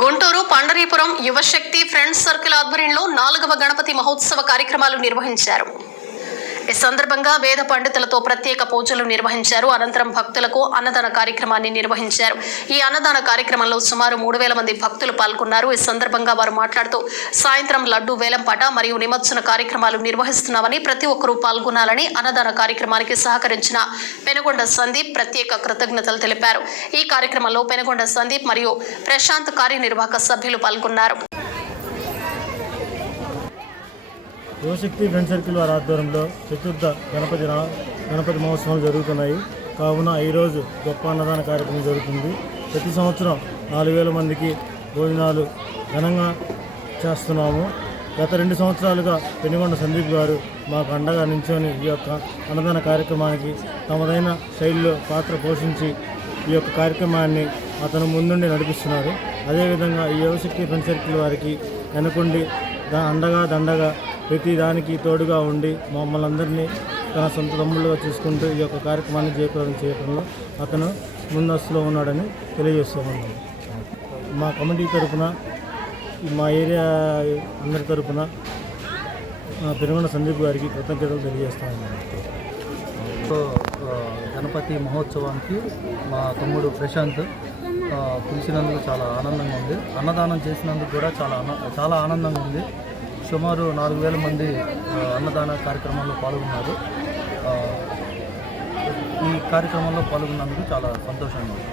గుంటూరు పండరీపురం యువశక్తి friends circle ఆధ్వర్యంలో నాలుగవ గణపతి మహోత్సవ కార్యక్రమాలు నిర్వహించారు. ఈ సందర్భంగా వేద పండితులతో ప్రత్యేక పూజలు నిర్వహించారు. అనంతరం భక్తులకు అన్నదాన కార్యక్రమాన్ని నిర్వహించారు. ఈ అన్నదాన కార్యక్రమంలో సుమారు మూడు వేల మంది భక్తులు పాల్గొన్నారు. ఈ సందర్భంగా వారు మాట్లాడుతూ సాయంత్రం లడ్డు వేలంపాట మరియు నిమజ్జన కార్యక్రమాలు నిర్వహిస్తున్నామని ప్రతి ఒక్కరూ పాల్గొనాలని అన్నదాన కార్యక్రమానికి సహకరించిన పెనుగొండ సందీప్ ప్రత్యేక కృతజ్ఞతలు తెలిపారు. ఈ కార్యక్రమంలో పెనుగొండ సందీప్ మరియు ప్రశాంత్ కార్యనిర్వాహక సభ్యులు పాల్గొన్నారు. యువశక్తి ఫ్రెండ్ సర్కిల్ వారి ఆధ్వర్యంలో చతుర్థ గణపతి రా- గణపతి మహోత్సవాలు జరుగుతున్నాయి. కావున ఈరోజు గొప్ప అన్నదాన కార్యక్రమం జరుగుతుంది. ప్రతి సంవత్సరం నాలుగు వేల మందికి భోజనాలు ఘనంగా చేస్తున్నాము. గత రెండు సంవత్సరాలుగా పెనుగొండ సందీప్ గారు మాకు అండగా నించొని ఈ యొక్క అన్నదాన కార్యక్రమానికి తమదైన శైలిలో పాత్ర పోషించి ఈ యొక్క కార్యక్రమాన్ని అతను ముందుండి నడిపిస్తున్నారు. అదేవిధంగా ఈ యువశక్తి ఫ్రెండ్ సర్కిల్ వారికి వెనకుండి అండగా దండగా ప్రతిదానికి తోడుగా ఉండి మమ్మల్ని అందరినీ తన సొంత తమ్ముళ్ళుగా చూసుకుంటూ ఈ యొక్క కార్యక్రమాన్ని జయప్రదం చేయడంలో అతను ముందస్తులో ఉన్నాడని తెలియజేస్తున్నాను. మా కమిటీ తరపున మా ఏరియా అందరి తరపున ఆ, పెనుగొండ సందీప్ గారికి కృతజ్ఞతలు తెలియజేస్తాను సో, గణపతి మహోత్సవానికి మా తమ్ముడు ప్రశాంత్ పిలిచినందుకు చాలా ఆనందంగా ఉంది. అన్నదానం చేసినందుకు కూడా చాలా చాలా ఆనందంగా ఉంది. సుమారు నాలుగు వేల మంది అన్నదాన కార్యక్రమంలో పాల్గొన్నారు. ఈ కార్యక్రమంలో పాల్గొన్నందుకు చాలా సంతోషంగా ఉంది.